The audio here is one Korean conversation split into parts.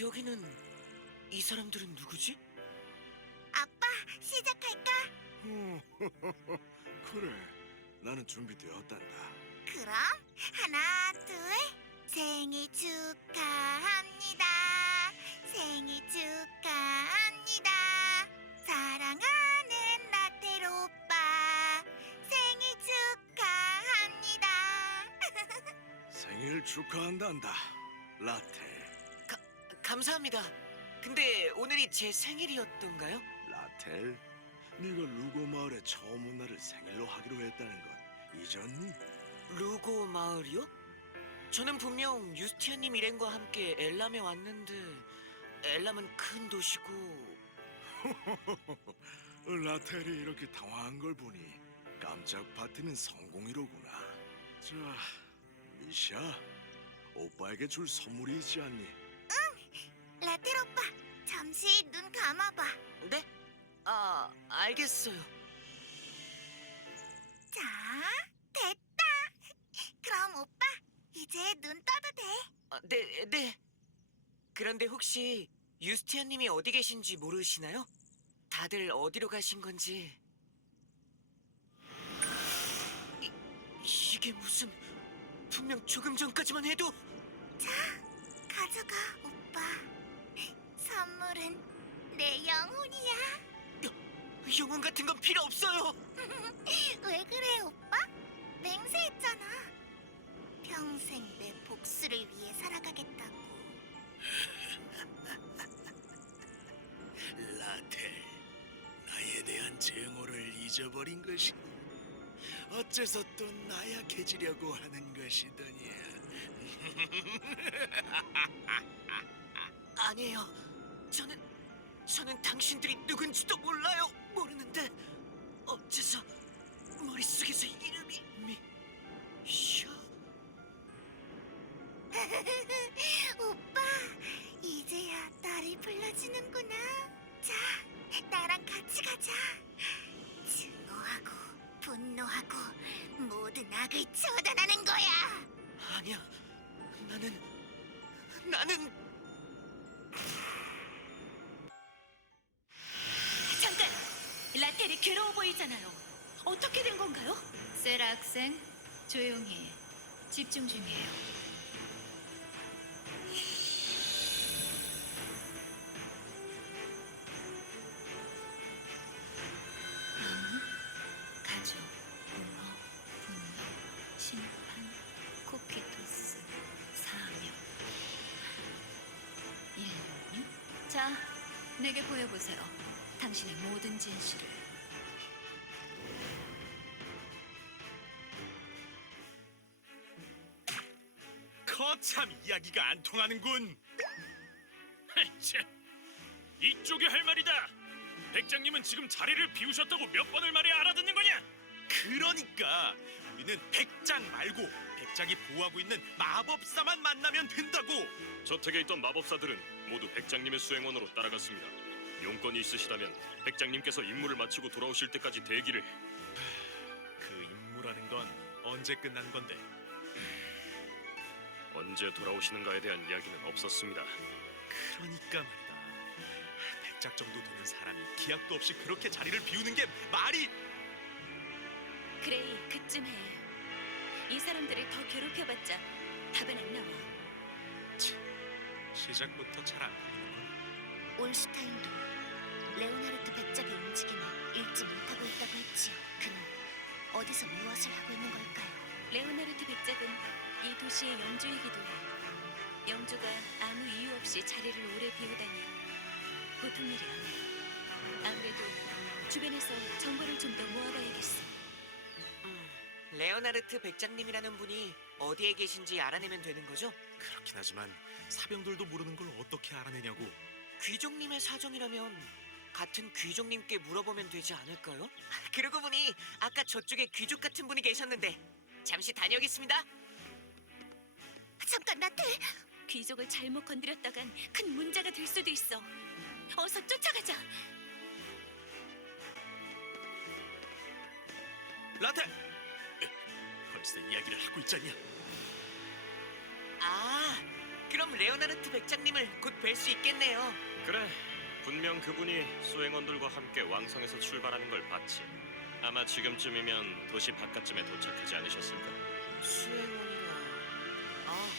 여기는 이 사람들은 누구지? 아빠, 시작할까? 그래, 나는 준비되었단다. 그럼 하나, 둘. 생일 축하합니다. 생일 축하합니다. 사랑하는 라텔 오빠. 생일 축하합니다. 생일 축하한단다, 라텔. 감사합니다. 근데 오늘이 제 생일이었던가요? 라텔, 네가 루고 마을에 처음 온 날을 생일로 하기로 했다는 것 잊었니? 루고 마을이요? 저는 분명 유스티아님 일행과 함께 엘람에 왔는데 엘람은 큰 도시고 라텔이 이렇게 당황한 걸 보니 깜짝 파티는 성공이로구나. 자, 미샤, 오빠에게 줄 선물이 있지 않니? 라텔 오빠, 잠시 눈 감아봐. 네? 알겠어요. 자, 됐다. 그럼 오빠, 이제 눈 떠도 돼. 네. 그런데 혹시 유스티아님이 어디 계신지 모르시나요? 다들 어디로 가신 건지. 이게 무슨... 분명 조금 전까지만 해도... 자, 가져가, 오빠. 선물은 내 영혼이야. 영혼 같은 건 필요 없어요. 왜 그래, 오빠? 맹세했잖아. 평생 내 복수를 위해 살아가겠다고. 라텔, 나에 대한 증오를 잊어버린 것이 어째서 또 나약해지려고 하는 것이더냐. 아니에요. 저는 당신들이 누군지도 몰라요. 모르는데 어째서 머릿속에서 이름이 미샤... 오빠, 이제야 나를 불러주는구나. 자, 나랑 같이 가자. 증오하고 분노하고 모든 악을 처단하는 거야. 아니야. 나는 잠깐! 라텔이 괴로워 보이잖아요. 어떻게 된 건가요? 세라 학생, 조용히 집중 중이에요. 나무, 가족, 공허, 분노, 심판, 코키토스, 사명, 인류. 자, 내게 보여보세요. 당신의 모든 진실을. 거참 이야기가 안 통하는군. 이쪽이 할 말이다. 백장님은 지금 자리를 비우셨다고 몇 번을 말해야 알아듣는 거냐? 그러니까 우리는 백장 말고 백장이 보호하고 있는 마법사만 만나면 된다고. 저택에 있던 마법사들은 모두 백장님의 수행원으로 따라갔습니다. 용건이 있으시다면 백장님께서 임무를 마치고 돌아오실 때까지 대기를... 그 임무라는 건 언제 끝난 건데? 언제 돌아오시는가에 대한 이야기는 없었습니다. 그러니까 말이다. 백작 정도 되는 사람이 기약도 없이 그렇게 자리를 비우는 게 말이... 그레이, 그쯤 해. 이 사람들을 더 괴롭혀봤자 답은 안 나와. 시작부터 잘 안 보이는군. 올슈타인도 레오나르트 백작의 움직임을 읽지 못하고 있다고 했지요. 그는 어디서 무엇을 하고 있는 걸까요? 레오나르트 백작은 이 도시의 영주이기도 해. 영주가 아무 이유 없이 자리를 오래 비우다니 보통 일이 아니야. 아무래도 주변에서 정보를 좀 더 모아봐야겠어. 레오나르트 백장님이라는 분이 어디에 계신지 알아내면 되는 거죠? 그렇긴 하지만 사병들도 모르는 걸 어떻게 알아내냐고. 귀족님의 사정이라면 같은 귀족님께 물어보면 되지 않을까요? 그러고 보니 아까 저쪽에 귀족 같은 분이 계셨는데 잠시 다녀오겠습니다. 잠깐, 라텔. 귀족을 잘못 건드렸다간 큰 문제가 될 수도 있어. 어서 쫓아가자. 라텔! 벌써 이야기를 하고 있잖냐. 아, 그럼 레오나르트 백장님을 곧 뵐 수 있겠네요. 그래, 분명 그분이 수행원들과 함께 왕성에서 출발하는 걸 봤지. 아마 지금쯤이면 도시 바깥쯤에 도착하지 않으셨을까? 수행원이라... 아,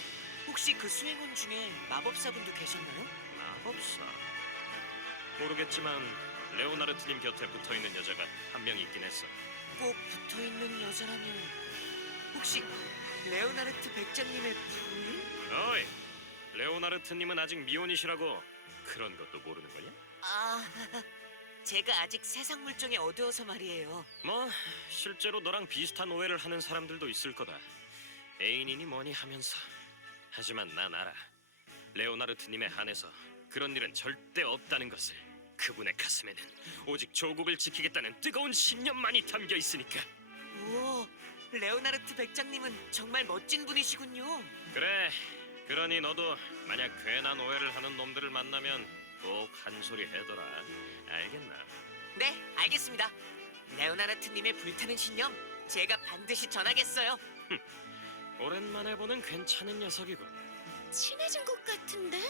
혹시 그 수행원 중에 마법사분도 계셨나요? 마법사? 모르겠지만 레오나르트님 곁에 붙어있는 여자가 한 명 있긴 했어. 꼭 붙어있는 여자라면... 혹시 레오나르트 백장님의 부인? 어이, 레오나르트님은 아직 미혼이시라고 그런 것도 모르는 거냐? 아... 제가 아직 세상 물정에 어두워서 말이에요. 뭐 실제로 너랑 비슷한 오해를 하는 사람들도 있을 거다. 애인이니 뭐니 하면서. 하지만 난 알아. 레오나르트님에 한해서 그런 일은 절대 없다는 것을. 그분의 가슴에는 오직 조국을 지키겠다는 뜨거운 신념만이 담겨 있으니까. 우와, 레오나르트 백장님은 정말 멋진 분이시군요. 그래, 그러니 너도 만약 괜한 오해를 하는 놈들을 만나면 꼭 한 소리 해둬라. 알겠나? 네, 알겠습니다. 레오나르트님의 불타는 신념 제가 반드시 전하겠어요. 오랜만에 보는 괜찮은 녀석이군. 친해진 것 같은데?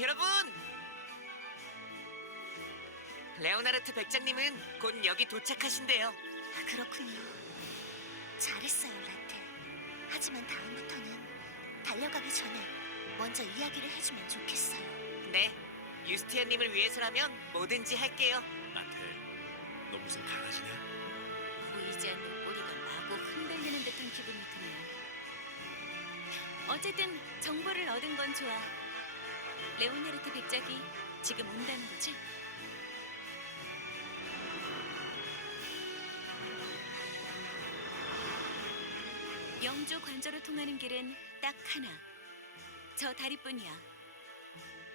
여러분! 레오나르트 백장님은 곧 여기 도착하신대요. 그렇군요. 잘했어요, 라테. 하지만 다음부터는 달려가기 전에 먼저 이야기를 해주면 좋겠어요. 네, 유스티아님을 위해서라면 뭐든지 할게요. 나태, 너 무슨 강아지냐? 보이지 않는 꼬리가 마구 흔들리는 듯한 기분이 드네요. 어쨌든 정보를 얻은 건 좋아. 레오나르트 백작이 지금 온다는 거지? 영조 관저로 통하는 길은 딱 하나. 저 다리뿐이야.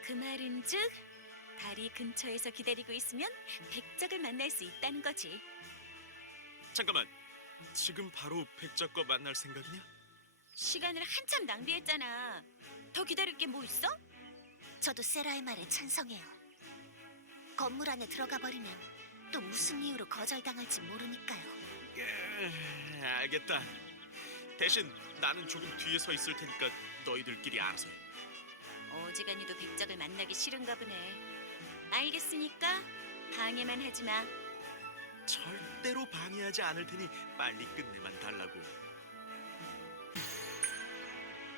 그 말인즉 다리 근처에서 기다리고 있으면 백작을 만날 수 있다는 거지. 잠깐만, 지금 바로 백작과 만날 생각이냐? 시간을 한참 낭비했잖아. 더 기다릴 게 뭐 있어? 저도 세라의 말에 찬성해요. 건물 안에 들어가 버리면 또 무슨 이유로 거절당할지 모르니까요. 알겠다. 대신 나는 조금 뒤에 서 있을 테니까 너희들끼리 알아서 해. 어지간히도 백작을 만나기 싫은가 보네. 알겠으니까 방해만 하지 마. 절대로 방해하지 않을 테니 빨리 끝내만 달라고.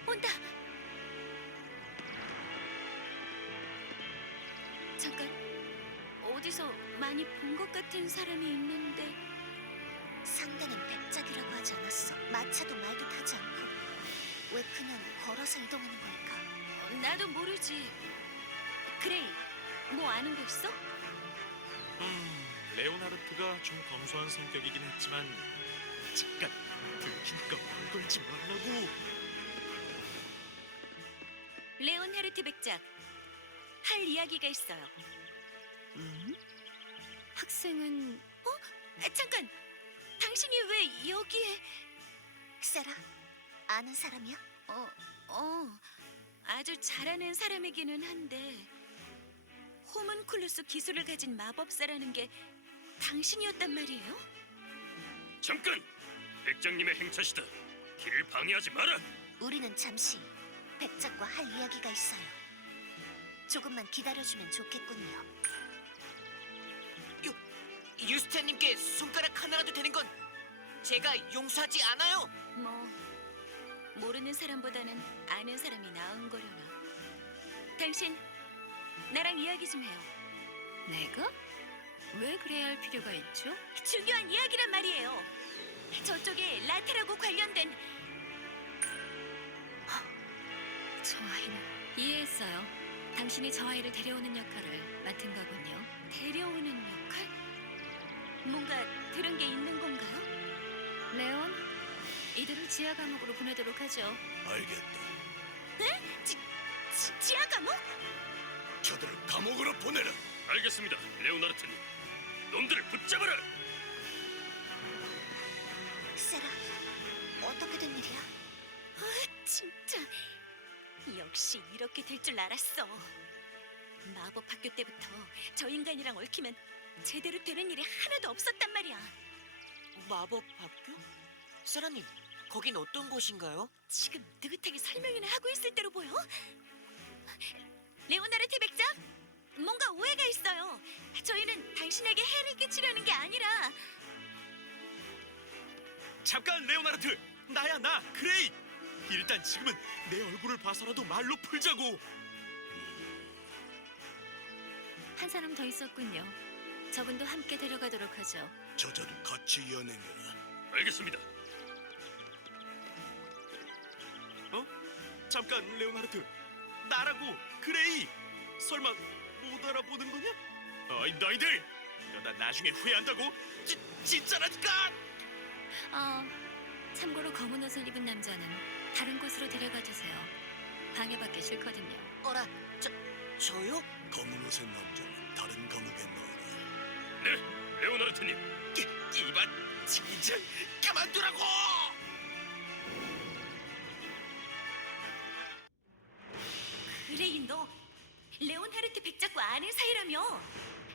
온다. 잠깐, 어디서 많이 본 것 같은 사람이 있는데. 상대는 백작이라고 하지 않았어. 마차도 말도 타지 않고. 왜 그냥 걸어서 이동하는 걸까? 나도 모르지. 그레이, 뭐 아는 거 있어? 레오나르트가 좀 검소한 성격이긴 했지만 잠깐 들키니까 말 걸지 말라고. 레온하르트 백작, 할 이야기가 있어요. 학생은 잠깐, 당신이 왜 여기에? 세라, 아는 사람이야? 아주 잘하는 사람이기는 한데 호문쿨루스 기술을 가진 마법사라는 게 당신이었단 말이에요? 잠깐! 백장님의 행차시다. 길을 방해하지 마라. 우리는 잠시 백작과 할 이야기가 있어요. 조금만 기다려주면 좋겠군요. 유스티아님께 손가락 하나라도 되는 건 제가 용서하지 않아요. 뭐 모르는 사람보다는 아는 사람이 나은 거려나. 당신 나랑 이야기 좀 해요. 내가? 왜 그래야 할 필요가 있죠? 중요한 이야기란 말이에요. 저쪽에 라테라고 관련된. 저 아이는 이해했어요. 당신이 저 아이를 데려오는 역할을 맡은 거군요. 데려오는 역할? 뭔가 들은 게 있는 건가요? 레온, 이들을 지하 감옥으로 보내도록 하죠. 알겠다. 지하 감옥? 저들을 감옥으로 보내라. 알겠습니다, 레오나르트님. 놈들을 붙잡아라. 세라, 어떻게 된 일이야? 진짜 역시 이렇게 될 줄 알았어. 마법 학교 때부터 저 인간이랑 얽히면 제대로 되는 일이 하나도 없었단 말이야. 마법 학교? 세라님, 거긴 어떤 곳인가요? 지금 느긋하게 설명이나 하고 있을 대로 보여? 레오나르트 백작, 뭔가 오해가 있어요. 저희는 당신에게 해를 끼치려는 게 아니라 잠깐 레오나르트, 나야 나 그레이. 일단 지금은 내 얼굴을 봐서라도 말로 풀자고. 한 사람 더 있었군요. 저분도 함께 데려가도록 하죠. 저자도 같이 연행해라. 알겠습니다. 잠깐 레오나르트, 나라고 그레이. 설마 못 알아보는 거냐? 어이 너희들, 이러다 나중에 후회한다고. 진짜라니까. 참고로 검은 옷을 입은 남자는 다른 곳으로 데려가 주세요. 방해받기 싫거든요. 어라, 저요? 검은 옷의 남자는 다른 감옥에 넣어라. 네, 레오나르트님. 이만 진짜 그만두라고. 그레이, 너 레온하르트 백작과 아는 사이라며?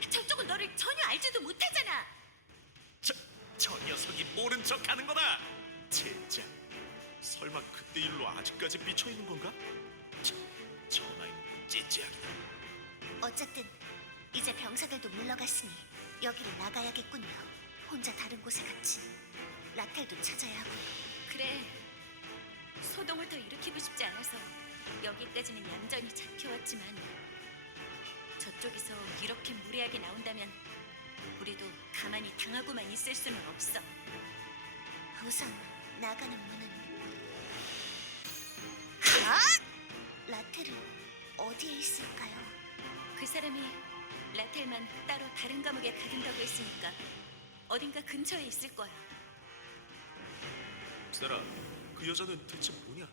저쪽은 너를 전혀 알지도 못하잖아. 저 녀석이 모른 척하는 거다. 진짜. 설마 그때 일로 아직까지 삐쳐 있는 건가? 저 나이 찌찌하기다. 어쨌든 이제 병사들도 물러갔으니 여기를 나가야겠군요. 혼자 다른 곳에 갇힌 라텔도 찾아야 하고. 그래, 소동을 더 일으키고 싶지 않아서 여기까지는 얌전히 잡혀왔지만 저쪽에서 이렇게 무례하게 나온다면 우리도 가만히 당하고만 있을 수는 없어. 우선 나가는 문은 라텔은 어디에 있을까요? 그 사람이 라텔만 따로 다른 감옥에 가둔다고 했으니까 어딘가 근처에 있을 거야. 세라, 그 여자는 대체 뭐냐?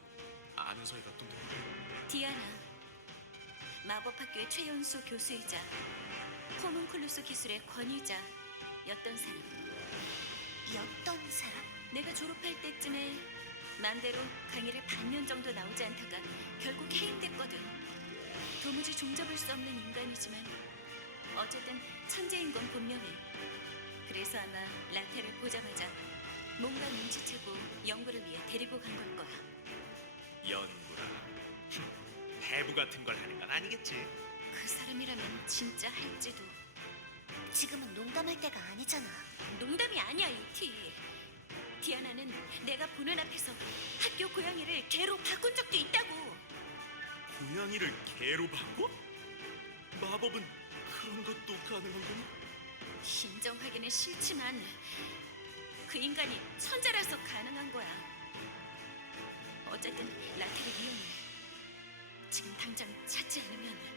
아는 사이 같던데. 디아나, 마법학교의 최연소 교수이자 호문클루스 기술의 권위자였던 사람. 였던 사람? 내가 졸업할 때쯤에 맘대로 강의를 반년 정도 나오지 않다가 결국 해임됐거든. 도무지 종잡을 수 없는 인간이지만 어쨌든 천재인 건 분명해. 그래서 아마 라텔을 보자마자 뭔가 눈치채고 연구를 위해 데리고 간 걸 거야. 연구라. 해부 같은 걸 하는 건 아니겠지. 그 사람이라면 진짜 할지도. 지금은 농담할 때가 아니잖아. 농담이 아니야, 이티. 디아나는 내가 보는 앞에서 학교 고양이를 개로 바꾼 적도 있다고. 고양이를 개로 바꿔? 마법은 그런 것도 가능한 거니? 인정하기는 싫지만 그 인간이 천재라서 가능한 거야. 어쨌든 라텔이 위험해. 지금 당장 찾지 않으면.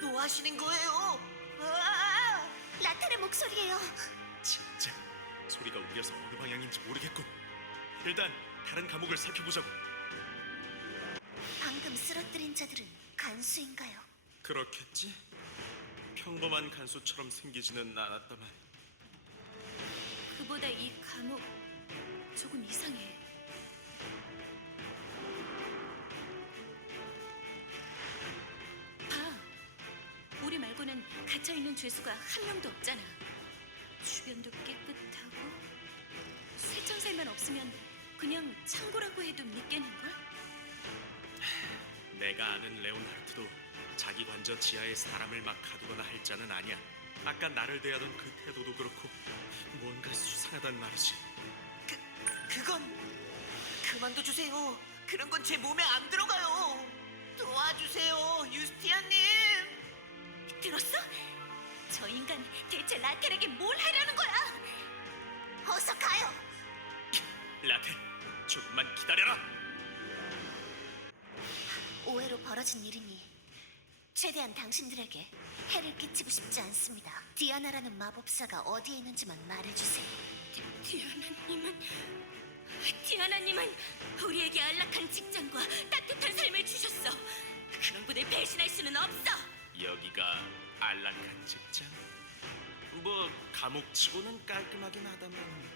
뭐 하시는 거예요? 라텔의 목소리예요. 진짜 소리가 울려서 어느 방향인지 모르겠고. 일단 다른 감옥을 살펴보자고. 방금 쓰러뜨린 자들은 간수인가요? 그렇겠지? 평범한 간수처럼 생기지는 않았다만. 그보다 이 감옥 조금 이상해. 봐, 우리 말고는 갇혀있는 죄수가 한 명도 없잖아. 주변도 깨끗하고 쇠천살만 없으면 그냥 창고라고 해도 믿겠는걸? 내가 아는 레오나르트도 자기 관저 지하에 사람을 막 가두거나 할 자는 아니야. 아까 나를 대하던 그 태도도 그렇고 뭔가 수상하단 말이지. 그건 그만둬 주세요. 그런 건 제 몸에 안 들어가요. 도와주세요, 유스티아님. 들었어? 저 인간 대체 라텔에게 뭘 하려는 거야? 어서 가요. 라텔, 조금만 기다려라. 오해로 벌어진 일이니 최대한 당신들에게 해를 끼치고 싶지 않습니다. 디아나라는 마법사가 어디에 있는지만 말해주세요. 디아나님은 우리에게 안락한 직장과 따뜻한 삶을 주셨어. 그런 분을 배신할 수는 없어. 여기가 안락한 직장? 뭐 감옥치고는 깔끔하긴 하다만.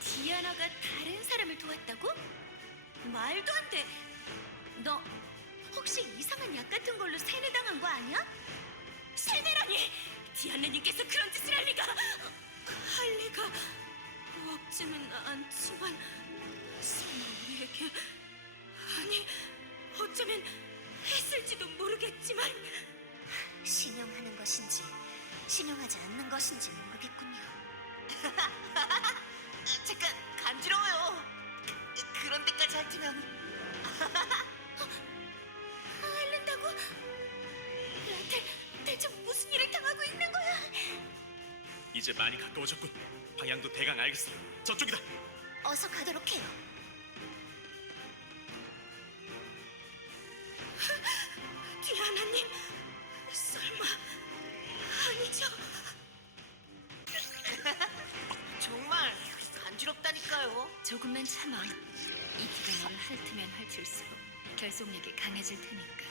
디아나가 다른 사람을 도왔다고? 말도 안 돼. 너 혹시 이상한 약 같은 걸로 세뇌당한 거 아니야? 세뇌라니! 디아나님께서 그런 짓을 할 리가... 먹지는 않지만 설마 우리에게 아니 어쩌면 했을지도 모르겠지만 신용하는 것인지 신용하지 않는 것인지 모르겠군요. 잠깐 간지러워요. 그런 데까지 핥으면 앓는다고? 라텔, 대체 무슨 일을 당하고 있는 거야? 이제 많이 가까워졌군. 방향도 대강 알겠어. 저쪽이다. 어서 가도록 해요. 디아나님 설마 아니죠? 정말 간지럽다니까요. 조금만 참아. 이 티가 너를 핥으면 핥을수록 결속력이 강해질 테니까.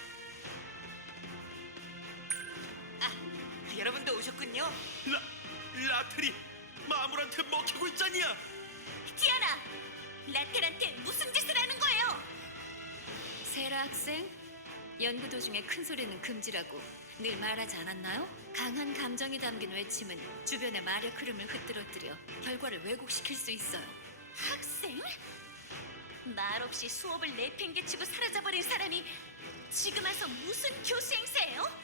여러분도 오셨군요. 라텔이 마물한테 먹히고 있잖냐. 디아나, 라텔한테 무슨 짓을 하는 거예요? 세라 학생, 연구 도중에 큰 소리는 금지라고 늘 말하지 않았나요? 강한 감정이 담긴 외침은 주변의 마력 흐름을 흐트러뜨려 결과를 왜곡시킬 수 있어요. 학생? 말없이 수업을 내팽개치고 사라져버린 사람이 지금 와서 무슨 교수 행세예요?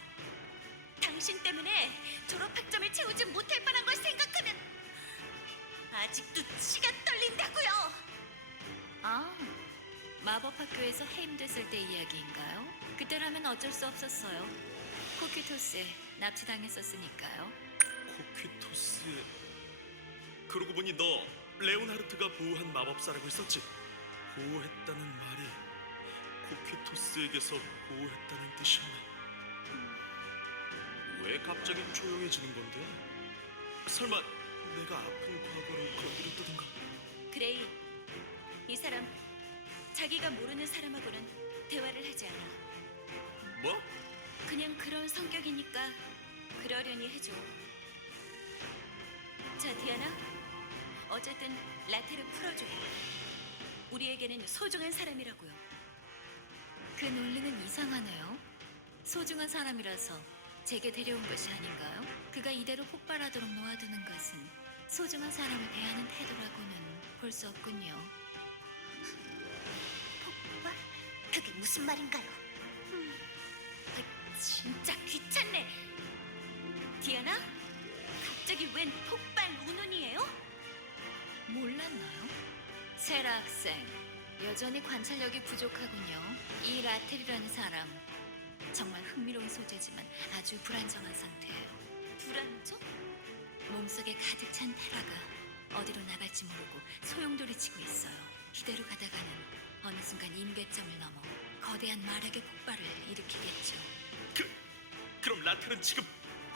당신 때문에 졸업학점을 채우지 못할 뻔한 걸 생각하면 아직도 치가 떨린다고요. 아, 마법학교에서 해임됐을 때 이야기인가요? 그때라면 어쩔 수 없었어요. 코키토스에 납치당했었으니까요. 코퀴토스의... 그러고 보니 너 레오나르트가 보호한 마법사라고 했었지? 보호했다는 말이 코퀴토스에게서 보호했다는 뜻이었나? 왜 갑자기 조용해지는 건데? 설마 내가 아픈 과거를 건드렸다던가? 그레이, 이 사람 자기가 모르는 사람하고는 대화를 하지 않아. 뭐? 그냥 그런 성격이니까 그러려니 해줘. 자, 디아나, 어쨌든 라텔을 풀어줘. 우리에게는 소중한 사람이라고요. 그 논리는 이상하네요. 소중한 사람이라서 제게 데려온 것이 아닌가요? 그가 이대로 폭발하도록 놓아두는 것은 소중한 사람을 대하는 태도라고는 볼 수 없군요. 폭발? 그게 무슨 말인가요? 진짜 귀찮네. 디아나, 갑자기 웬 폭발 운운이에요? 몰랐나요? 세라 학생, 여전히 관찰력이 부족하군요. 이 라텔이라는 사람, 정말 흥미로운 소재지만 아주 불안정한 상태예요. 불안정? 몸속에 가득 찬 테라가 어디로 나갈지 모르고 소용돌이치고 있어요. 이대로 가다가는 어느 순간 임계점을 넘어 거대한 마력의 폭발을 일으키겠죠. 그럼 라텔은 지금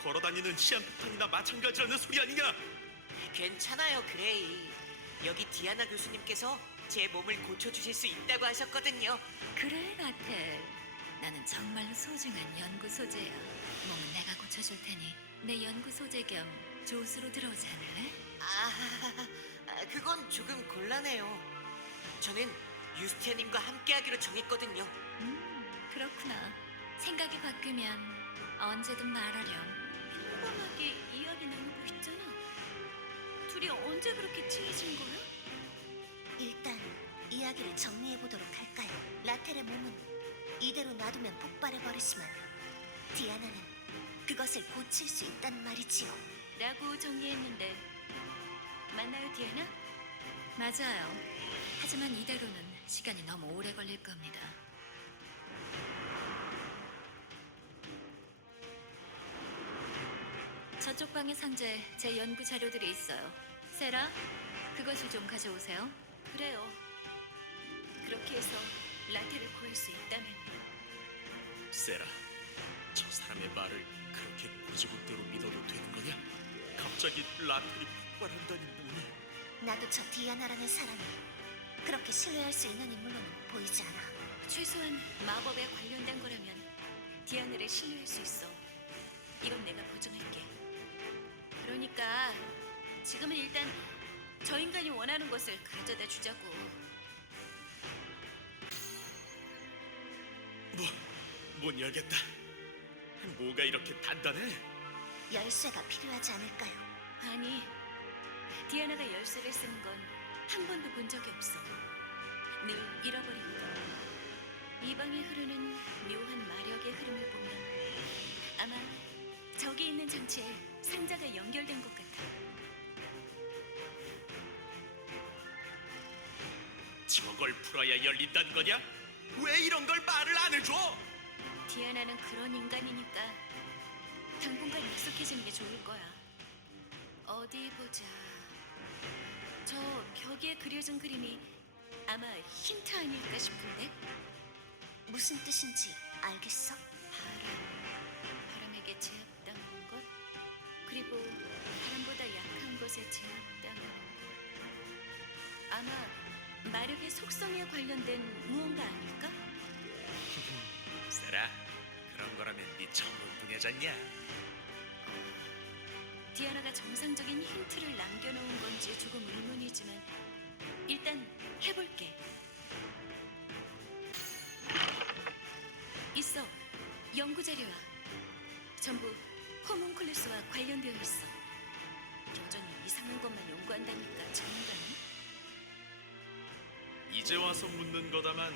걸어다니는 시한폭탄이나 마찬가지라는 소리 아니냐? 괜찮아요, 그레이. 여기 디아나 교수님께서 제 몸을 고쳐주실 수 있다고 하셨거든요. 그래, 라텔. 나는 정말로 소중한 연구 소재야. 몸은 내가 고쳐줄 테니 내 연구 소재 겸 조수로 들어오지 않을래? 그건 조금 곤란해요. 저는 유스티아님과 함께하기로 정했거든요. 그렇구나. 생각이 바뀌면 언제든 말하렴. 평범하게 이야기 나누고 있잖아. 둘이 언제 그렇게 친해진 거야? 일단 이야기를 정리해 보도록 할까요? 라텔의 몸은 이대로 놔두면 폭발해버리지만 디아나는 그것을 고칠 수 있단 말이지요. 라고 정리했는데 맞나요, 디아나? 맞아요. 하지만 이대로는 시간이 너무 오래 걸릴 겁니다. 저쪽 방의 상자에 제 연구 자료들이 있어요. 세라, 그것을 좀 가져오세요. 그래요. 그렇게 해서 라텔을 구할 수 있다면 세라, 저 사람의 말을 그렇게 고지고대로 믿어도 되는 거냐? 갑자기 라텔이 폭발한다니 뭐니? 나도 저 디아나라는 사람이 그렇게 신뢰할 수 있는 인물로는 보이지 않아. 최소한 마법에 관련된 거라면 디아나를 신뢰할 수 있어. 이건 내가 보증할게. 그러니까 지금은 일단 저 인간이 원하는 것을 가져다 주자고. 뭔 알겠다. 뭐가 이렇게 단단해? 열쇠가 필요하지 않을까요? 아니, 디아나가 열쇠를 쓰는 건 한 번도 본 적이 없어. 늘 잃어버리고. 이 방에 흐르는 묘한 마력의 흐름을 보면 아마 저기 있는 장치에 상자가 연결된 것 같아. 저걸 풀어야 열린다는 거냐? 왜 이런 걸 말을 안 해줘? 디아나는 그런 인간이니까 당분간 익숙해지는 게 좋을 거야. 어디 보자. 저 벽에 그려진 그림이 아마 힌트 아닐까 싶은데? 무슨 뜻인지 알겠어? 바람에게 제압당하는 것, 그리고 바람보다 약한 것에 제압당하는 것. 아마 마력의 속성에 관련된 무언가 아닐까? 세라, 그런 거라면 네 전문 분야잖냐? 디아나가 정상적인 힌트를 남겨놓은 건지 조금 의문이지만 일단 해볼게. 있어. 연구 자료야. 전부 호문클루스와 관련되어 있어. 여전히 이상한 것만 연구한다니까 전문가는. 이제 와서 묻는 거다만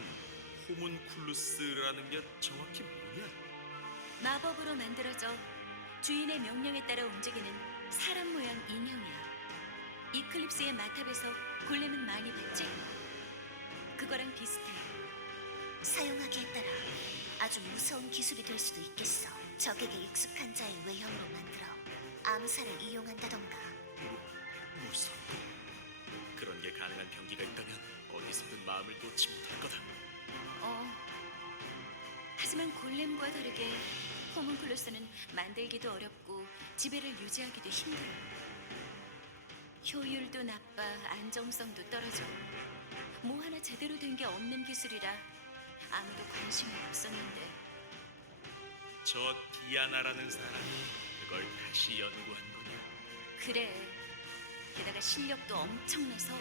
호문쿨루스라는 게 정확히 뭐냐? 마법으로 만들어져 주인의 명령에 따라 움직이는 사람 모양 인형이야. 이클립스의 마탑에서 골렘은 많이 봤지? 그거랑 비슷해. 사용하기에 따라 아주 무서운 기술이 될 수도 있겠어. 적에게 익숙한 자의 외형으로 만들어 암살을 이용한다던가. 무섭고 그런 게 가능한 병기가 있다면 어디서든 마음을 놓지 못할 거다. 하지만 골렘과 다르게 호문클루스는 만들기도 어렵고 지배를 유지하기도 힘들어. 효율도 나빠, 안정성도 떨어져. 뭐 하나 제대로 된 게 없는 기술이라 아무도 관심이 없었는데. 저 디아나라는 사람이 그걸 다시 연구한 거냐? 그래. 게다가 실력도 엄청나서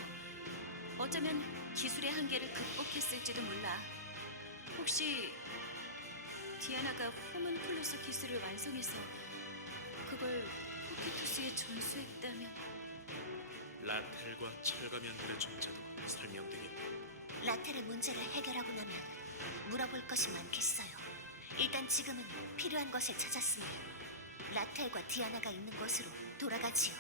어쩌면 기술의 한계를 극복했을지도 몰라. 혹시 디아나가 호문클루스 기술을 완성해서 그걸 포켓투스에 전수했다면? 라텔과 철가면들의 존재도 설명되겠네. 라텔의 문제를 해결하고 나면 물어볼 것이 많겠어요. 일단 지금은 필요한 것을 찾았으니 라텔과 디아나가 있는 곳으로 돌아가지요.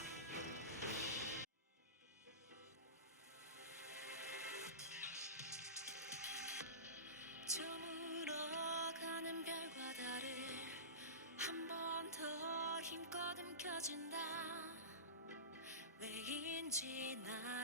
저물어가는 별과 달을 한 번 더 힘껏 움켜쥔다. 왜인지 나